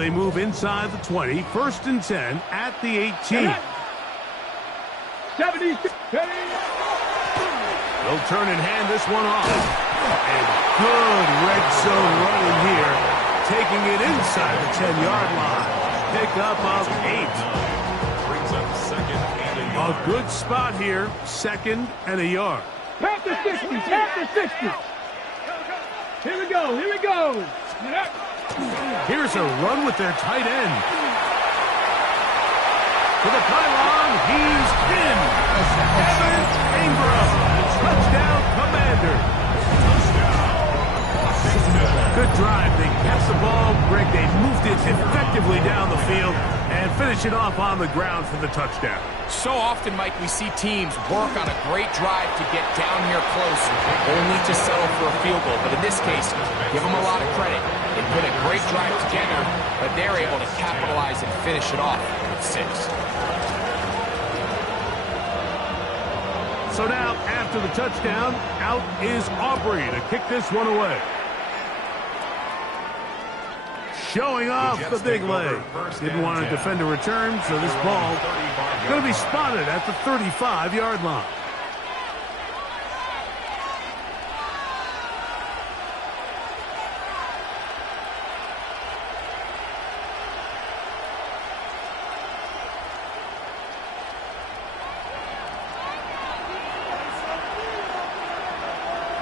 they move inside the 20, 1st and 10 at the 18. 70. They'll turn and hand this one off. And good red zone running here, taking it inside the 10-yard line. Pick up of 8. Brings up second and a yard. A good spot here, 2nd and a yard. Tap the 60, tap the 60. Here we go, here we go. Here's a run with their tight end. To the pylon, he's in. Evan Ingram. Touchdown, Commanders. Good drive. They kept the ball. Greg, they moved it effectively down the field and finish it off on the ground for the touchdown. So often, Mike, we see teams work on a great drive to get down here close, only to settle for a field goal. But in this case, give them a lot of credit. They put a great drive together, but they're able to capitalize and finish it off with 6. So now, after the touchdown, out is Aubrey to kick this one away. Showing off the big leg. Didn't want to defend a return, so this ball going to be spotted at the 35-yard line.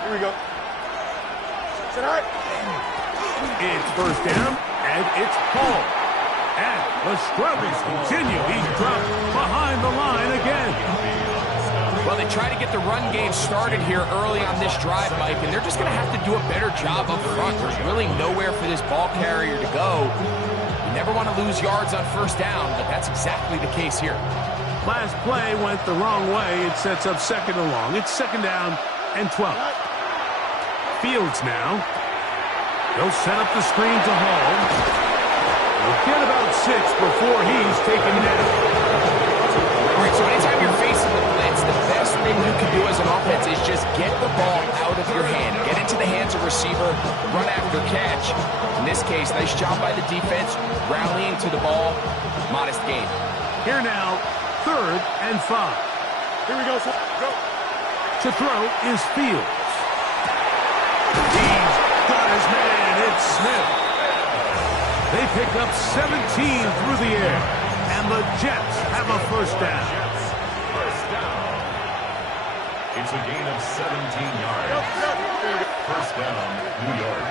Here we go. Tonight. It's 1st down, and it's Hall. And the struggles continue. He's dropped behind the line again. Well, they try to get the run game started here early on this drive, Mike, and they're just going to have to do a better job up front. There's really nowhere for this ball carrier to go. You never want to lose yards on 1st down, but that's exactly the case here. Last play went the wrong way. It sets up 2nd and long. It's 2nd down and 12. Fields now. They'll set up the screen to Hall. They'll get about 6 before he's taken down. All right, so anytime you're facing the blitz, the best thing you can do as an offense is just get the ball out of your hand. Get into the hands of receiver, run after catch. In this case, nice job by the defense, rallying to the ball. Modest gain. Here now, 3rd and 5. Here we go, sir. Go. To throw is Fields. He's got his man. It's Smith. They pick up 17 through the air, and the Jets have a 1st down. It's a gain of 17 yards. 1st down, New York.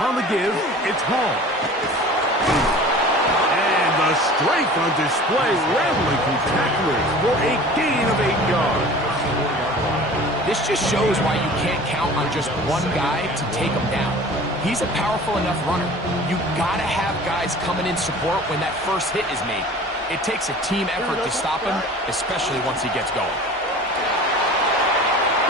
On the give, it's Hall. And the strength on display, rambling through tacklers for a gain of 8 yards. This just shows why you can't count on just one guy to take him down. He's a powerful enough runner. You gotta have guys coming in support when that first hit is made. It takes a team effort to stop him, especially once he gets going.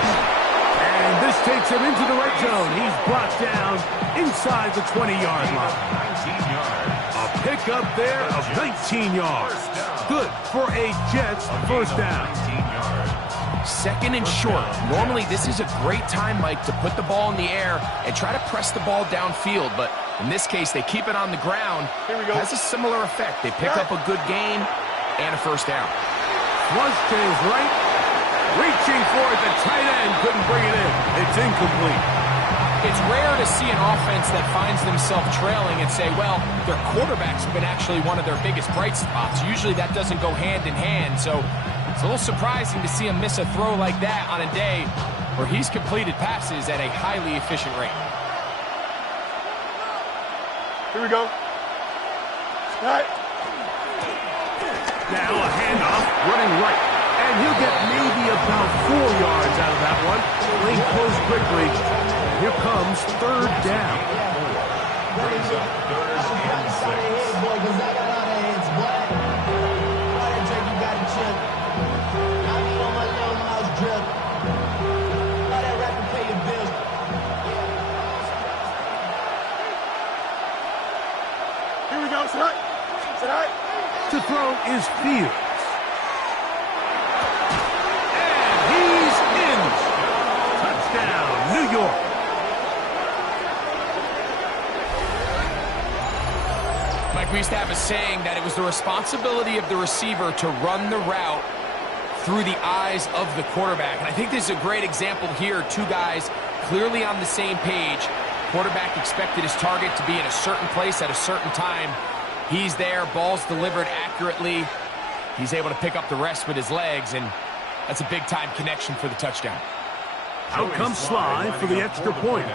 And this takes him into the red zone. He's brought down inside the 20-yard line. 19 yards. A pickup there of 19 yards. Good for a Jets 1st down. 19 yards. 2nd and short. Normally, this is a great time, Mike, to put the ball in the air and try to press the ball downfield. But in this case, they keep it on the ground. Here we go. Has a similar effect. They pick up a good gain and a 1st down. Flush to his right. Reaching for it. The tight end couldn't bring it in. It's incomplete. It's rare to see an offense that finds themselves trailing and say, well, their quarterback's been actually one of their biggest bright spots. Usually that doesn't go hand in hand. So it's a little surprising to see him miss a throw like that on a day where he's completed passes at a highly efficient rate. Here we go. All right. Now a handoff, running right. And he'll get maybe about 4 yards out of that one. Lane closed quickly. Here comes 3rd down. Brings up 3rd and 6. Here we go. Sit right. To throw is Fields. And he's in. Touchdown, New York. Like we used to have a saying that it was the responsibility of the receiver to run the route through the eyes of the quarterback. And I think this is a great example here. Two guys clearly on the same page. Quarterback expected his target to be in a certain place at a certain time. He's there, ball's delivered accurately. He's able to pick up the rest with his legs, and that's a big-time connection for the touchdown. Out comes Sly for the extra point.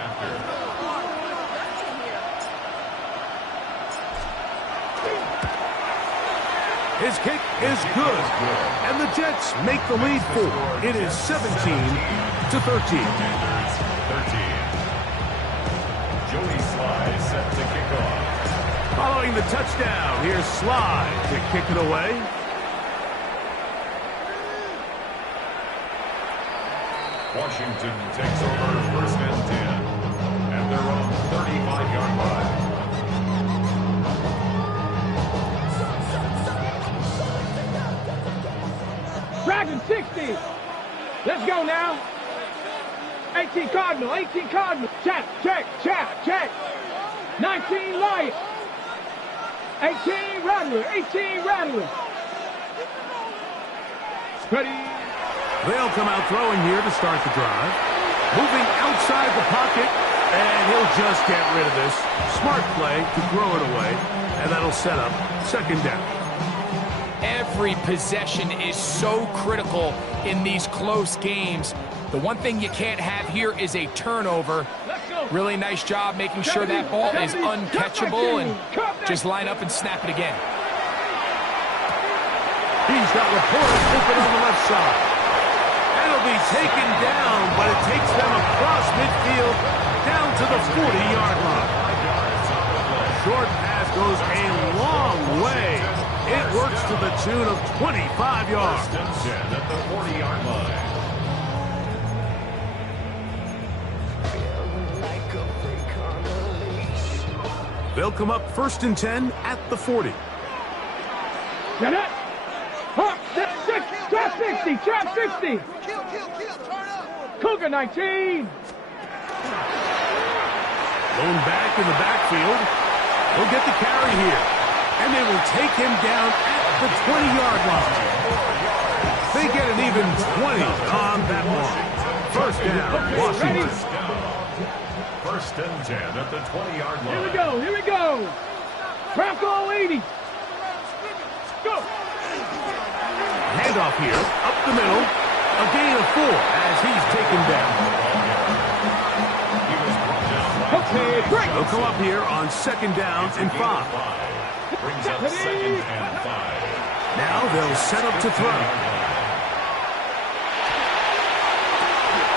His kick is good, and the Jets make the lead 4. It is 17-13. 13. Joey Sly set to kick off. Following the touchdown, here's Sly to kick it away. Washington takes over 1st and 10 at their own 35-yard line. Dragon 60. Let's go now. 18 Cardinal, 18 Cardinal. Check, check, check, check. 19 Lion. 18 Rattler, 18 Rattler. Ready. They'll come out throwing here to start the drive. Moving outside the pocket, and he'll just get rid of this. Smart play to throw it away, and that'll set up 2nd down. Every possession is so critical in these close games. The one thing you can't have here is a turnover. Really nice job making sure that ball is uncatchable, and just line up and snap it again. He's got Laporte open on the left side. It'll be taken down, but it takes them across midfield down to the 40-yard line. Short pass goes a long way. It works to the tune of 25 yards. 1st and 10 at the 40-yard line. They'll come up 1st and 10 at the 40. Get it. Huh, trap 60, trap 60. Turn up. Cougar 19. Going back in the backfield. He'll get the carry here. And they will take him down at the 20-yard line. They get an even 20 on that one. 1st down, Washington. 1st and 10 at the 20-yard line. Here we go, here we go. Bronco 80. Go. Handoff here, up the middle. A gain of 4 as he's taken down. He was brought down. Okay, break. They'll come up here on 2nd down and 5. Brings up 2nd and 5. Now they'll set up to throw.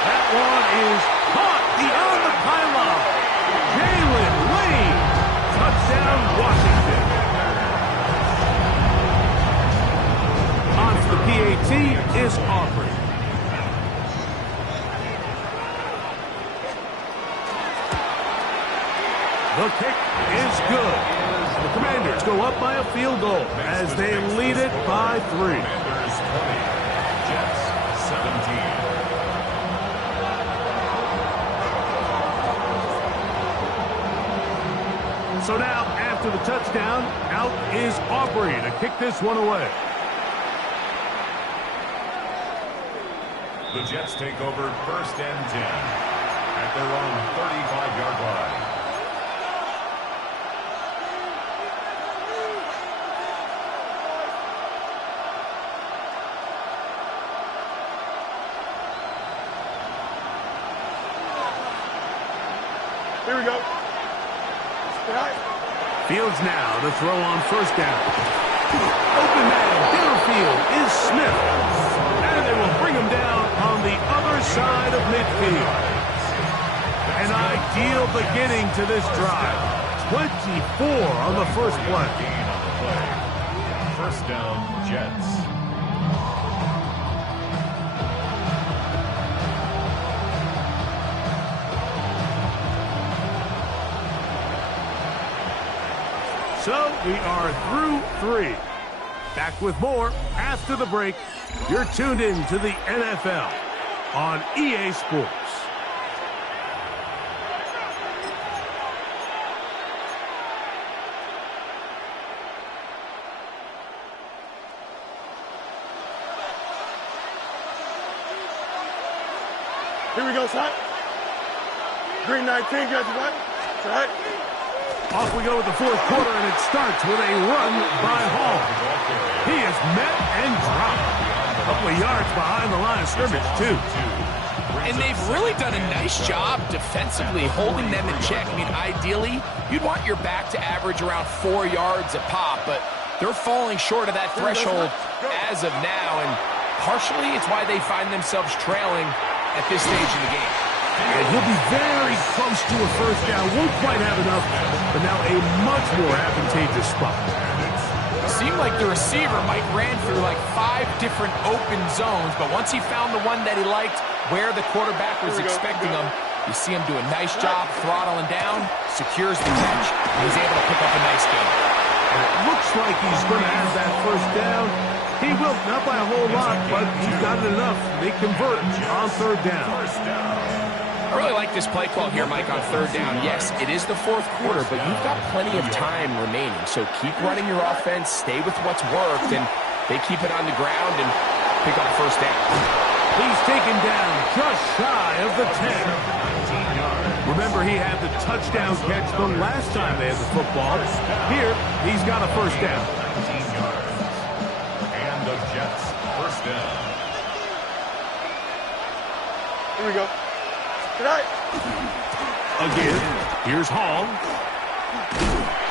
That one is caught beyond the pylon. Jalen Lane. Touchdown, Washington. On for the PAT is Aubrey. The kick is good. The Commanders go up by a field goal as they lead it by 3. Commanders 20, Jets 17. So now, after the touchdown, out is Aubrey to kick this one away. The Jets take over 1st and 10 at their own 35-yard line. Here we go. Fields now to throw on 1st down. Open man, downfield is Smith. And they will bring him down on the other side of midfield. An ideal beginning to this drive. 24 on the first play. Gain on the play. 1st down, Jets. So we are through 3. Back with more after the break. You're tuned in to the NFL on EA Sports. Here we go, son. Green 19, guys, what? Right. Off we go with the fourth quarter, and it starts with a run by Hall. He is met and dropped. A couple of yards behind the line of scrimmage, too. And they've really done a nice job defensively holding them in check. I mean, ideally, you'd want your back to average around 4 yards a pop, but they're falling short of that threshold as of now, and partially it's why they find themselves trailing at this stage in the game. And he'll be very close to a first down. Won't quite have enough, but now a much more advantageous spot. It seemed like the receiver, Mike, ran through like 5 different open zones, but once he found the one that he liked, where the quarterback was expecting him, you see him do a nice job throttling down, secures the catch, and he's able to pick up a nice gain. And it looks like he's going to have that first down. He will, not by a whole lot, but he's got it enough. They convert on third down. I really like this play call here, Mike, on third down. Yes, it is the fourth quarter, but you've got plenty of time remaining. So keep running your offense, stay with what's worked, and they keep it on the ground and pick up first down. He's taken down just shy of the 10. Remember, he had the touchdown catch the last time they had the football. Here, he's got a first down. 19 yards. And the Jets first down. Here we go. Tonight. Again, here's Hall.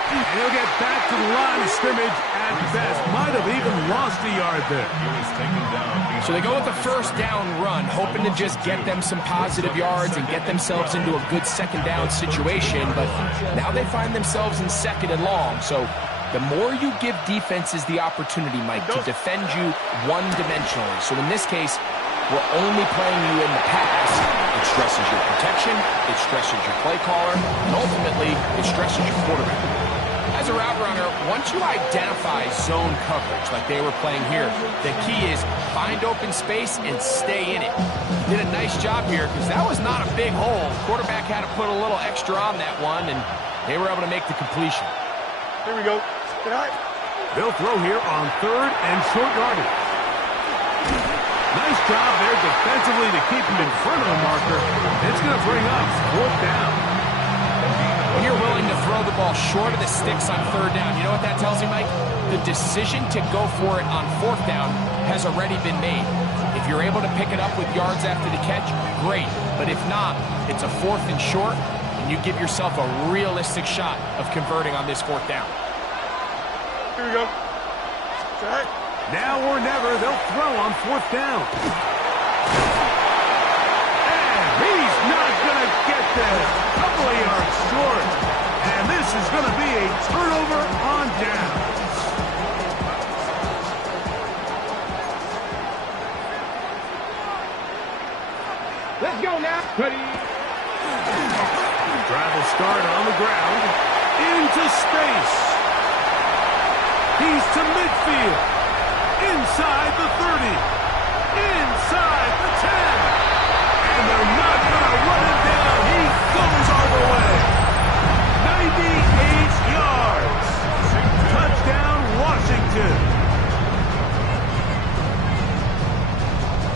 And he'll get back to the line of scrimmage at best. Might have even lost a yard there. He was taken down. So they go with the first down run, hoping to just get them some positive yards and get themselves into a good second down situation. But now they find themselves in second and long. So the more you give defenses the opportunity, Mike, to defend you one-dimensionally. So in this case, we're only playing you in the pass. It stresses your protection, it stresses your play caller, and ultimately, it stresses your quarterback. As a route runner, once you identify zone coverage like they were playing here, the key is find open space and stay in it. Did a nice job here because that was not a big hole. Quarterback had to put a little extra on that one, and they were able to make the completion. Here we go. Tonight. They'll throw here on third and short yardage. Nice job there defensively to keep him in front of the marker. It's going to bring up fourth down. When you're willing to throw the ball short of the sticks on third down, you know what that tells you, Mike? The decision to go for it on fourth down has already been made. If you're able to pick it up with yards after the catch, great. But if not, it's a fourth and short, and you give yourself a realistic shot of converting on this fourth down. Here we go. Tonight. Now or never, they'll throw on fourth down. And he's not going to get there. Couple of yards short. And this is going to be a turnover on downs. Let's go now. Ready. Drive will start on the ground. Into space. He's to midfield. Inside the 30. Inside the 10. And they're not going to run him down. He goes all the way. 98 yards. Touchdown, Washington.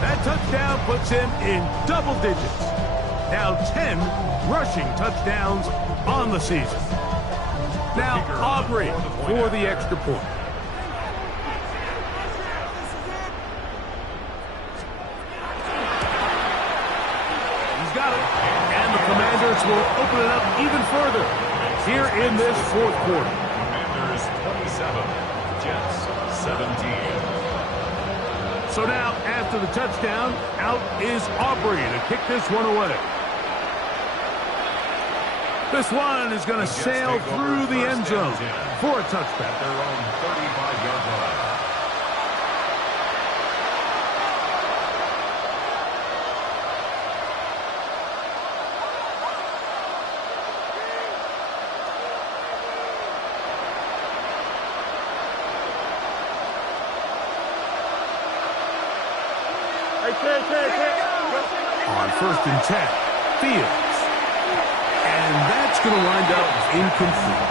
That touchdown puts him in double digits. Now 10 rushing touchdowns on the season. Now Aubrey for the extra point. Got it. And the Commanders will open it up even further here in this fourth quarter. Commanders 27, Jets 17. So now, after the touchdown, out is Aubrey to kick this one away. This one is going to sail through the end zone for a touchback. Their own 35-yard line. On first and 10, Fields. And that's going to wind up incomplete.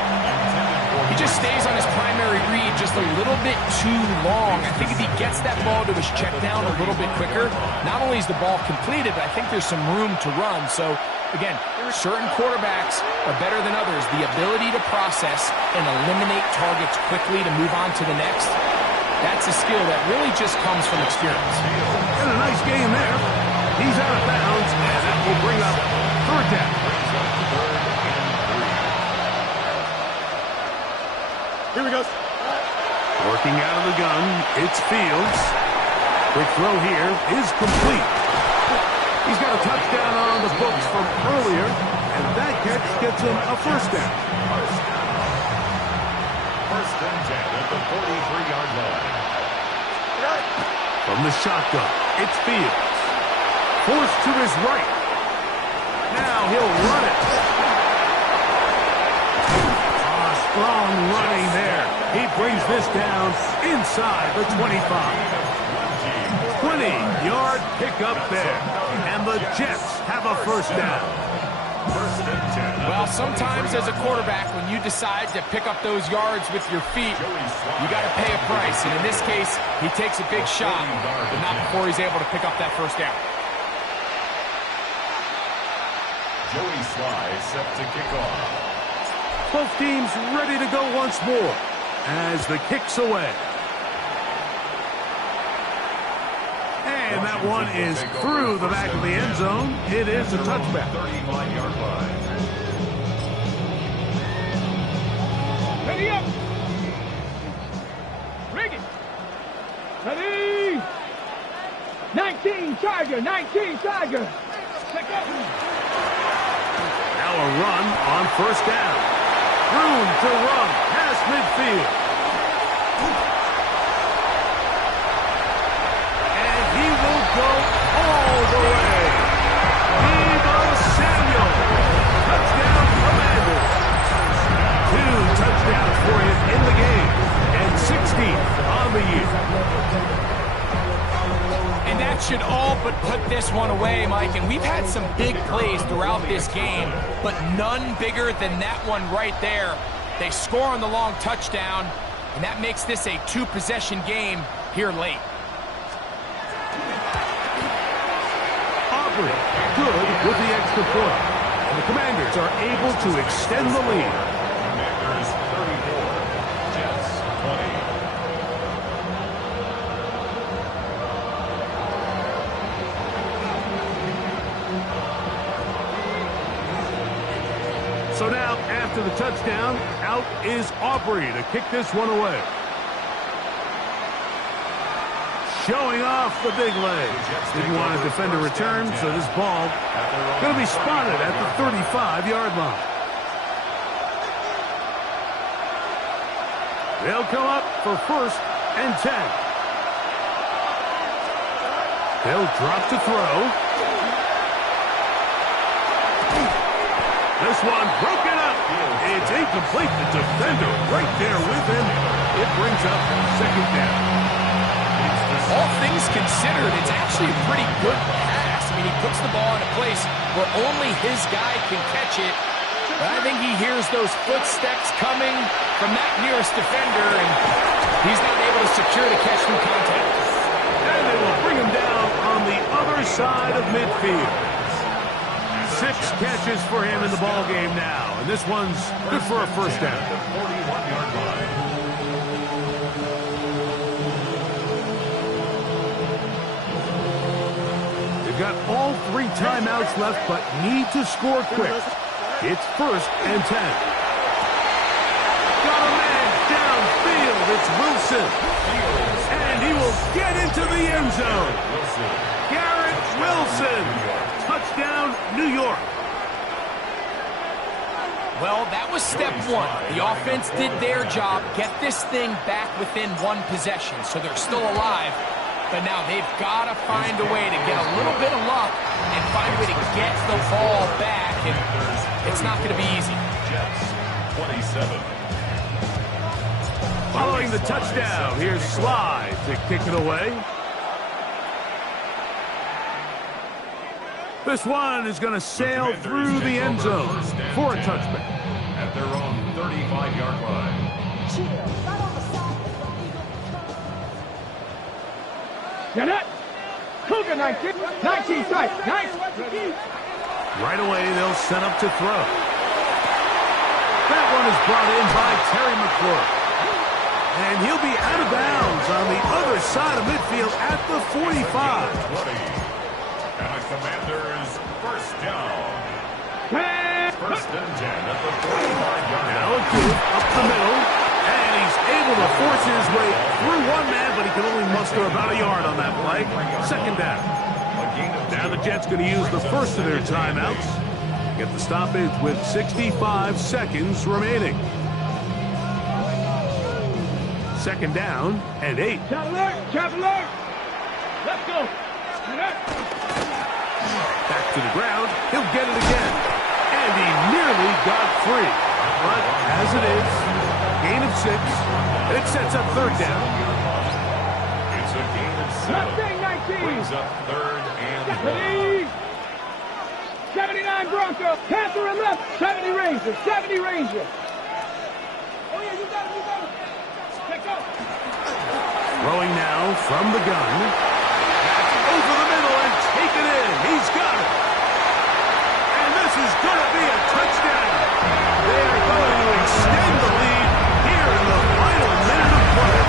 He just stays on his primary read just a little bit too long. I think if he gets that ball to his check down a little bit quicker, not only is the ball completed, but I think there's some room to run. So, again, certain quarterbacks are better than others. The ability to process and eliminate targets quickly to move on to the next, that's a skill that really just comes from experience. And a nice game there. He's out of bounds, and that will bring up third down. Here we go. Working out of the gun, it's Fields. Quick throw here is complete. He's got a touchdown on the books from earlier, and that catch gets him a first down. First and 10 at the 43-yard line. From the shotgun, it's Fields. Forced to his right. Now he'll run it. Strong running there. He brings this down inside the 25. 20-yard pickup there. And the Jets have a first down. First and 10. Well, sometimes as a quarterback, when you decide to pick up those yards with your feet, you got to pay a price. And in this case, he takes a big shot, but not before he's able to pick up that first down. Joey Sly set to kick off. Both teams ready to go once more as the kick's away. And that one is through the back of the end zone. It is a touchback. 35-yard line. Ready up. Rig it. Ready. 19 Charger. 19 Charger. Check up. Now a run on first down. Room to run past midfield. And he will go all the way. Deebo Samuel. Touchdown Commanders. 2 touchdowns for him in the game. And 16 on the year. And that should all but put this one away, Mike. And we've had some big plays throughout this game, but none bigger than that one right there. They score on the long touchdown, and that makes this a 2-possession game here late. Aubrey, good with the extra point. And the Commanders are able to extend the lead. Commanders 34, Jets 20. So now, after the touchdown, out is Aubrey to kick this one away. Showing off the big leg. Didn't want to defend a return, so this ball going to be spotted at the 35-yard line. They'll come up for first and 10. They'll drop to throw. This one broken up. It's incomplete. The defender right there with him. It brings up second down. All things considered, it's actually a pretty good pass. I mean, he puts the ball in a place where only his guy can catch it. But I think he hears those footsteps coming from that nearest defender, and he's not able to secure the catch through contact. And they will bring him down on the other side of midfield. 6 catches for him in the ball game now, and this one's good for a first down. 41-yard line. They've got all 3 timeouts left, but need to score quick. It's first and 10. Got a man downfield. It's Wilson, and he will get into the end zone. Garrett Wilson. Touchdown, New York. Well, that was step 1. The offense did their job, get this thing back within 1 possession, so they're still alive. But now they've got to find a way to get a little bit of luck and find a way to get the ball back, and it's not going to be easy. Jets 27. Following the touchdown, here's Sly to kick it away. This one is going to sail through the end zone for a touchback. At their own 35-yard line. Get it. Cougar 19. 19 tight. Nice. Right away, they'll set up to throw. That one is brought in by Terry McLaurin. And he'll be out of bounds on the other side of midfield at the 45. 20. And the Commanders first down. First and 10 at the 45-yard line. Now a give up the middle. And he's able to force his way through one man, but he can only muster about a yard on that play. Second down. Now the Jets going to use the first of their timeouts. Get the stoppage with 65 seconds remaining. Second down and 8. Chop alert. Chop alert. Let's go. Back to the ground. He'll get it again. And he nearly got free. But as it is, gain of 6. And it sets up third down. It's a gain of 7. Brings up third and 1. 79 Broncos. Panther and left. 70 Rangers. 70 Rangers. Oh, yeah, you got it. You got it. Let's go. Throwing now from the gun. Over the middle and take it in. He's got it. And this is going to be a touchdown. They are going to extend the lead here in the final minute of play.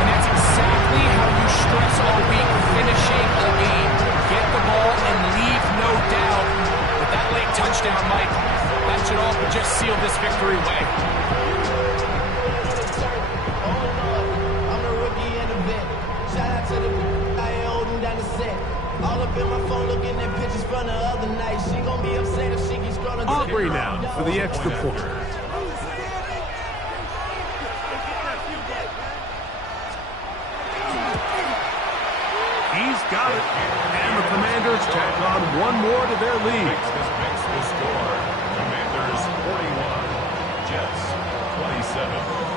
And that's exactly how you stress all week, finishing a game. Get the ball and leave no doubt. But that late touchdown, Mike, that should all just seal this victory away. I'm a rookie and a vet. Shout out to the I ain't holding down the set. All up in my phone looking at pictures from the other night. She gon' be upset if she gets scrolling. Aubrey now for the extra point. He's got it. And the Commanders tack on one more to their lead. Makes the score. Commanders 41. Jets 27.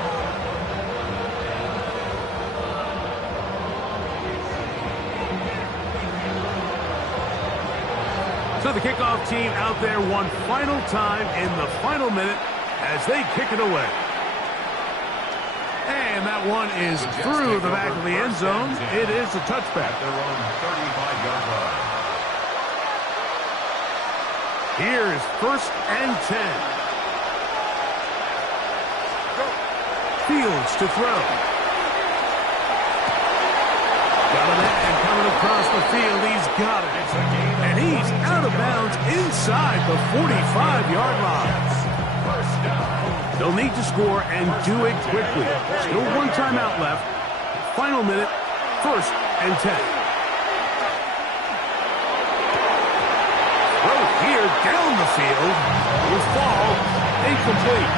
So the kickoff team out there one final time in the final minute as they kick it away. And that one is through the back of the end zone. It is a touchback. At their own 35-yard line. Here is first and 10. Fields to throw. Got a man coming across the field. He's got it. And he's out of bounds inside the 45-yard line. They'll need to score and do it quickly. Still one timeout left. Final minute, first and 10. Throw here down the field. Will fall incomplete.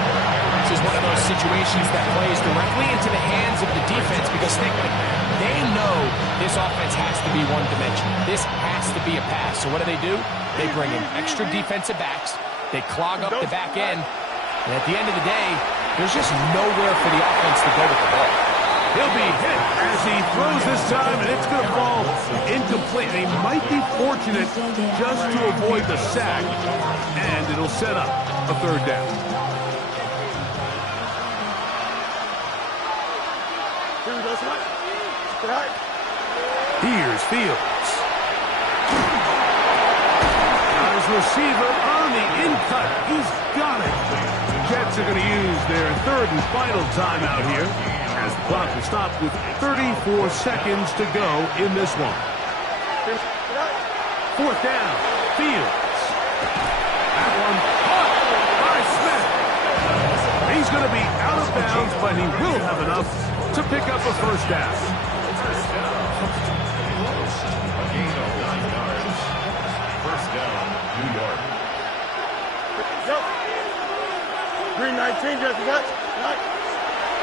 This is one of those situations that plays directly into the hands of the defense because think like they know this offense has to be one-dimensional. This has to be a pass. So what do? They bring in extra defensive backs. They clog up the back end. And at the end of the day, there's just nowhere for the offense to go with the ball. He'll be hit as he throws this time, and it's going to fall incomplete. They might be fortunate just to avoid the sack, and it'll set up a third down. Here's Fields. Got his receiver on the in-cut. He's got it. Jets are going to use their third and final timeout here as the clock will stop with 34 seconds to go in this one. Fourth down, Fields. That one caught by Smith. He's going to be out of bounds, but he will have enough to pick up a first down. A gain of 9 yards. First down, New York. Green 19, just what?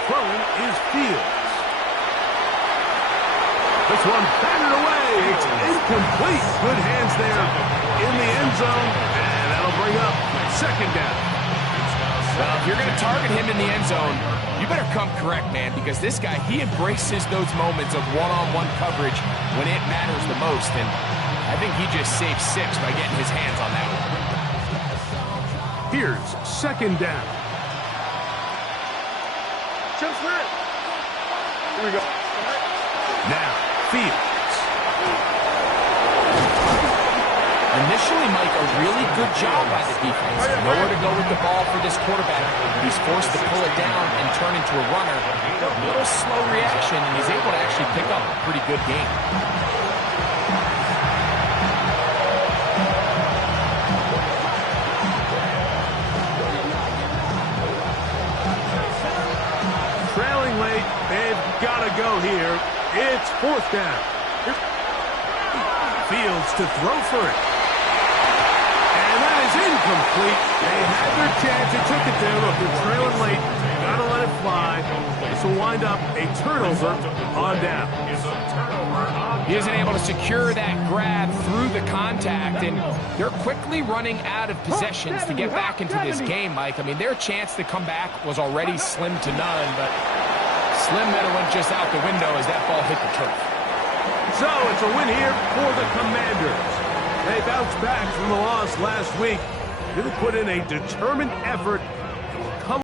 Throwing is Fields. This one batted away. It's incomplete. Good hands there in the end zone, and that'll bring up second down. Well, if you're going to target him in the end zone, you better come correct, man, because this guy, he embraces those moments of one-on-one coverage when it matters the most, and I think he just saved 6 by getting his hands on that one. Here's second down. clear it. Here we go. Now, Fields. Initially, Mike, a really good job by the defense. Nowhere to go with the ball for this quarterback. He's forced to pull it down and turn into a runner. A little slow reaction, and he's able to actually pick up a pretty good game. Trailing late, they've got to go here. It's 4th down. Fields to throw for it. And that is incomplete. They had their chance. They took it there. Look, they're trailing late. Got to let it fly. This will wind up a turnover on down. He isn't able to secure that grab through the contact, and they're quickly running out of possessions to get back into this game, Mike. I mean, their chance to come back was already slim to none, but slim might have went just out the window as that ball hit the turf. So it's a win here for the Commanders. They bounced back from the loss last week. They put in a determined effort